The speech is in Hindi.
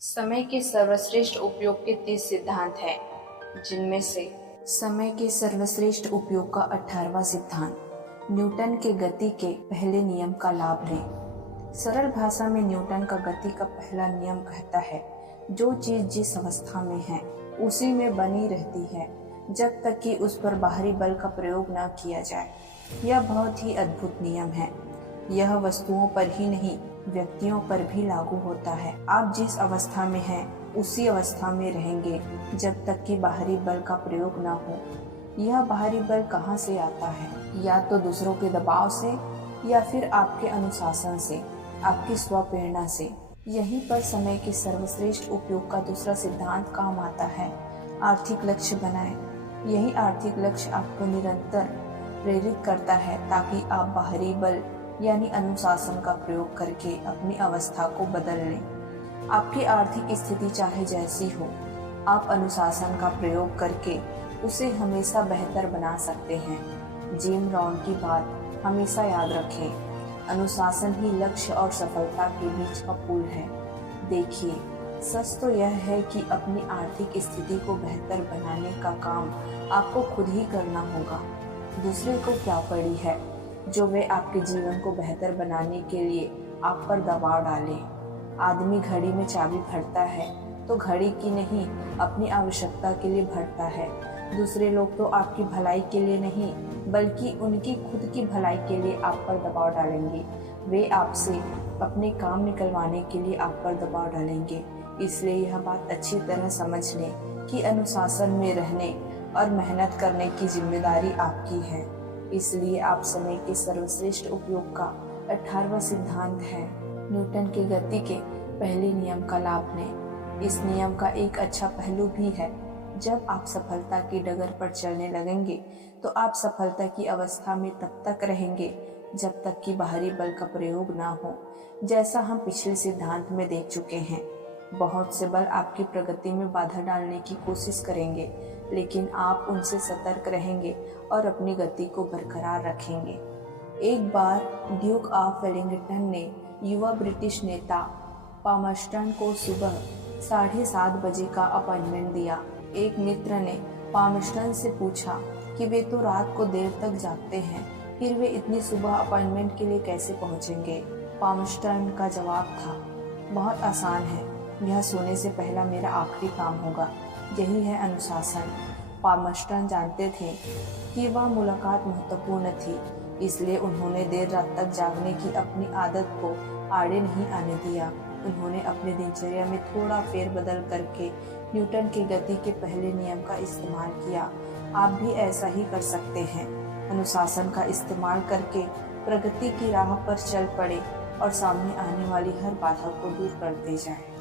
समय के सर्वश्रेष्ठ उपयोग के 30 सिद्धांत हैं, जिनमें से समय के सर्वश्रेष्ठ उपयोग का 18वां सिद्धांत, न्यूटन के गति के पहले नियम का लाभ लें। सरल भाषा में न्यूटन का गति का पहला नियम कहता है, जो चीज जिस अवस्था में है उसी में बनी रहती है जब तक कि उस पर बाहरी बल का प्रयोग न किया जाए। यह बहुत ही अद्भुत नियम है। यह वस्तुओं पर ही नहीं, व्यक्तियों पर भी लागू होता है। आप जिस अवस्था में हैं उसी अवस्था में रहेंगे जब तक कि बाहरी बल का प्रयोग न हो। यह बाहरी बल कहाँ से आता है? या तो दूसरों के दबाव से या फिर आपके अनुशासन से, आपकी स्वप्रेरणा से। यहीं पर समय के सर्वश्रेष्ठ उपयोग का दूसरा सिद्धांत काम आता है, आर्थिक लक्ष्य बनाएं। यही आर्थिक लक्ष्य आपको निरंतर प्रेरित करता है ताकि आप बाहरी बल यानी अनुशासन का प्रयोग करके अपनी अवस्था को बदल लें। आपकी आर्थिक स्थिति चाहे जैसी हो, आप अनुशासन का प्रयोग करके उसे हमेशा बेहतर बना सकते हैं। जिम रॉन की बात हमेशा याद रखें, अनुशासन ही लक्ष्य और सफलता के बीच का पुल है। देखिए, सच तो यह है कि अपनी आर्थिक स्थिति को बेहतर बनाने का काम आपको खुद ही करना होगा। दूसरे को क्या पड़ी है जो वे आपके जीवन को बेहतर बनाने के लिए आप पर दबाव डालें। आदमी घड़ी में चाबी भरता है तो घड़ी की नहीं, अपनी आवश्यकता के लिए भरता है। दूसरे लोग तो आपकी भलाई के लिए नहीं, बल्कि उनकी खुद की भलाई के लिए आप पर दबाव डालेंगे। वे आपसे अपने काम निकलवाने के लिए आप पर दबाव डालेंगे। इसलिए यह बात अच्छी तरह समझ लें कि अनुशासन में रहने और मेहनत करने की जिम्मेदारी आपकी है। इसलिए आप समय के सर्वश्रेष्ठ उपयोग का 18वां सिद्धांत है, न्यूटन के गति के पहले नियम का लाभ लें। इस नियम का एक अच्छा पहलू भी है, जब आप सफलता की डगर पर चलने लगेंगे तो आप सफलता की अवस्था में तब तक रहेंगे जब तक कि बाहरी बल का प्रयोग ना हो। जैसा हम पिछले सिद्धांत में देख चुके हैं, बहुत से बल आपकी प्रगति में बाधा डालने की कोशिश करेंगे, लेकिन आप उनसे सतर्क रहेंगे और अपनी गति को बरकरार रखेंगे। एक बार ड्यूक ऑफ वेलिंगटन ने युवा ब्रिटिश नेता पामर्स्टन को सुबह 7:30 बजे का अपॉइंटमेंट दिया। एक मित्र ने पामर्स्टन से पूछा कि वे तो रात को देर तक जागते हैं, फिर वे इतनी सुबह अपॉइंटमेंट के लिए कैसे पहुंचेंगे? पामर्स्टन का जवाब था, बहुत आसान है, यह सोने से पहला मेरा आखिरी काम होगा। यही है अनुशासन। पामर्स्टन जानते थे कि वह मुलाकात महत्वपूर्ण थी, इसलिए उन्होंने देर रात तक जागने की अपनी आदत को आड़े नहीं आने दिया। उन्होंने अपनी दिनचर्या में थोड़ा फेरबदल करके न्यूटन की गति के पहले नियम का इस्तेमाल किया। आप भी ऐसा ही कर सकते हैं। अनुशासन का इस्तेमाल करके प्रगति की राह पर चल पड़े और सामने आने वाली हर बाधा को दूर करते जाएं।